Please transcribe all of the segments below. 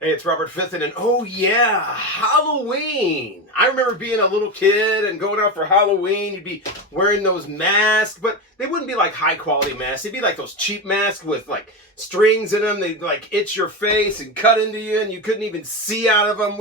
Hey, it's Robert Fitton, and oh yeah, Halloween! I remember being a little kid and going out for Halloween. You'd be wearing those masks, but they wouldn't be like high quality masks. They'd be like those cheap masks with like strings in them. They'd like itch your face and cut into you, and you couldn't even see out of them.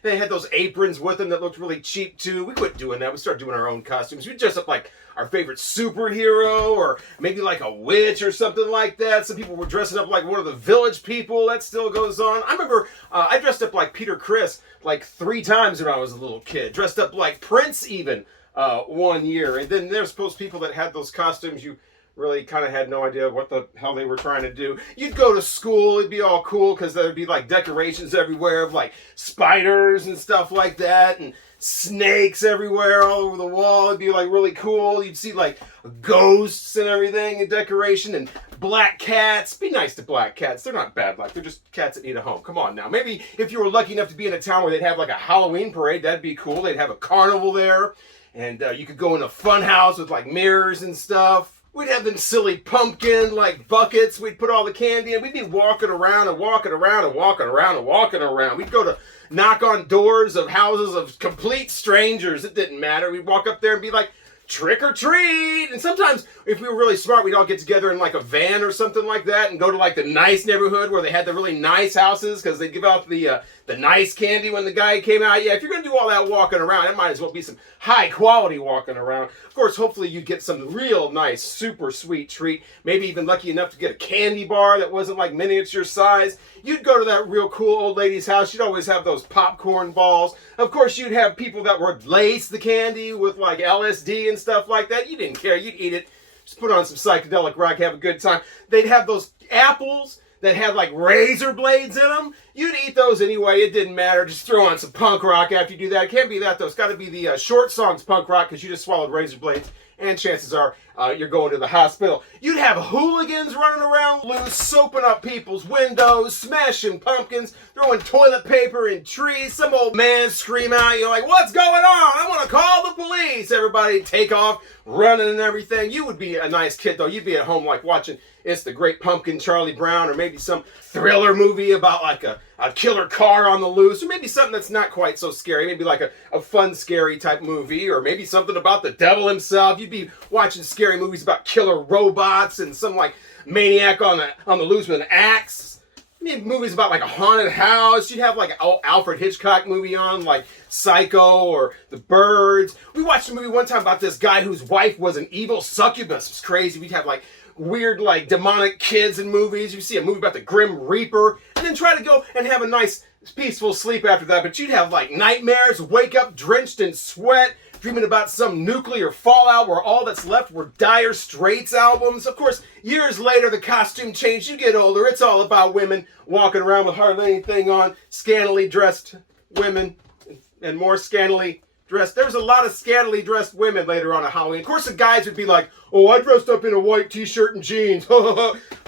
They had those aprons with them that looked really cheap too. We quit doing that. We started doing our own costumes. We dress up like our favorite superhero or maybe like a witch or something like that. Some people were dressing up like one of the village people. That still goes on. I remember I dressed up like Peter Criss like 3 times when I was a little kid. Dressed up like Prince even one year. And then there's those people that had those costumes you really kind of had no idea what the hell they were trying to do. You'd go to school, it'd be all cool because there'd be like decorations everywhere of like spiders and stuff like that, and snakes everywhere all over the wall. It'd be like really cool. You'd see like ghosts and everything in decoration, and black cats. Be nice to black cats. They're not bad luck. They're just cats that need a home. Come on now. Maybe if you were lucky enough to be in a town where they'd have like a Halloween parade, that'd be cool. They'd have a carnival there, and you could go in a fun house with like mirrors and stuff. We'd have them silly pumpkin like buckets. We'd put all the candy in. We'd be walking around and walking around and walking around and walking around. We'd go to knock on doors of houses of complete strangers. It didn't matter. We'd walk up there and be like, trick or treat. And sometimes if we were really smart, we'd all get together in like a van or something like that and go to like the nice neighborhood where they had the really nice houses because they'd give out the nice candy when the guy came out. Yeah, if you're going to do all that walking around, it might as well be some high quality walking around. Of course, hopefully you'd get some real nice, super sweet treat. Maybe even lucky enough to get a candy bar that wasn't like miniature size. You'd go to that real cool old lady's house. You'd always have those popcorn balls. Of course, you'd have people that would lace the candy with like LSD and stuff like that. You didn't care. You'd eat it. Just put on some psychedelic rock, have a good time. They'd have those apples that had like razor blades in them. You'd eat those anyway. It didn't matter. Just throw on some punk rock after you do that. It can't be that though. It's got to be the short songs punk rock because you just swallowed razor blades. And chances are you're going to the hospital. You'd have hooligans running around loose, soaping up people's windows, smashing pumpkins, throwing toilet paper in trees. Some old man scream out, you're like, what's going on? I'm going to call the police. Everybody take off, running and everything. You would be a nice kid, though. You'd be at home like watching It's the Great Pumpkin, Charlie Brown, or maybe some thriller movie about like a killer car on the loose, or maybe something that's not quite so scary, maybe like a fun, scary type movie, or maybe something about the devil himself. You'd be watching scary movies about killer robots and some like maniac on the loose with an axe. Maybe movies about like a haunted house. You'd have like an Alfred Hitchcock movie on, like Psycho or The Birds. We watched a movie one time about this guy whose wife was an evil succubus. It was crazy. We'd have like weird like demonic kids in movies. You see a movie about the Grim Reaper and then try to go and have a nice peaceful sleep after that, but you'd have like nightmares, wake up drenched in sweat, dreaming about some nuclear fallout where all that's left were Dire Straits albums. Of course, years later the costume changed. You get older, it's all about women walking around with hardly anything on, scantily dressed women and more scantily dressed. There was a lot of scantily dressed women later on at Halloween. Of course, the guys would be like, oh, I dressed up in a white t-shirt and jeans.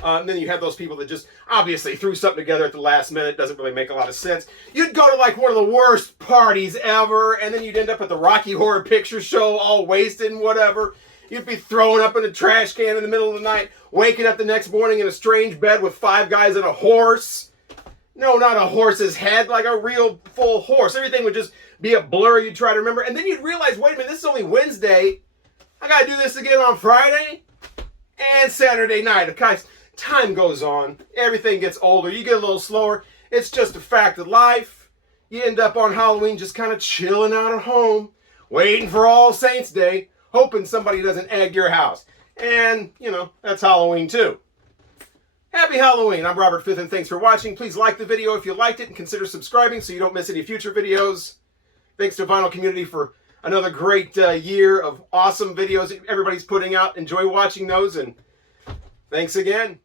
And then you have those people that just obviously threw something together at the last minute. Doesn't really make a lot of sense. You'd go to like one of the worst parties ever, and then you'd end up at the Rocky Horror Picture Show all wasted and whatever. You'd be thrown up in a trash can in the middle of the night, waking up the next morning in a strange bed with 5 guys and a horse. No, not a horse's head, like a real full horse. Everything would just be a blur. You'd try to remember. And then you'd realize, wait a minute, this is only Wednesday. I got to do this again on Friday and Saturday night. Guys, time goes on. Everything gets older. You get a little slower. It's just a fact of life. You end up on Halloween just kind of chilling out at home, waiting for All Saints Day, hoping somebody doesn't egg your house. And, you know, that's Halloween too. Happy Halloween. I'm Robert Fitton. Thanks for watching. Please like the video if you liked it and consider subscribing so you don't miss any future videos. Thanks to Vinyl Community for another great year of awesome videos everybody's putting out. Enjoy watching those, and thanks again.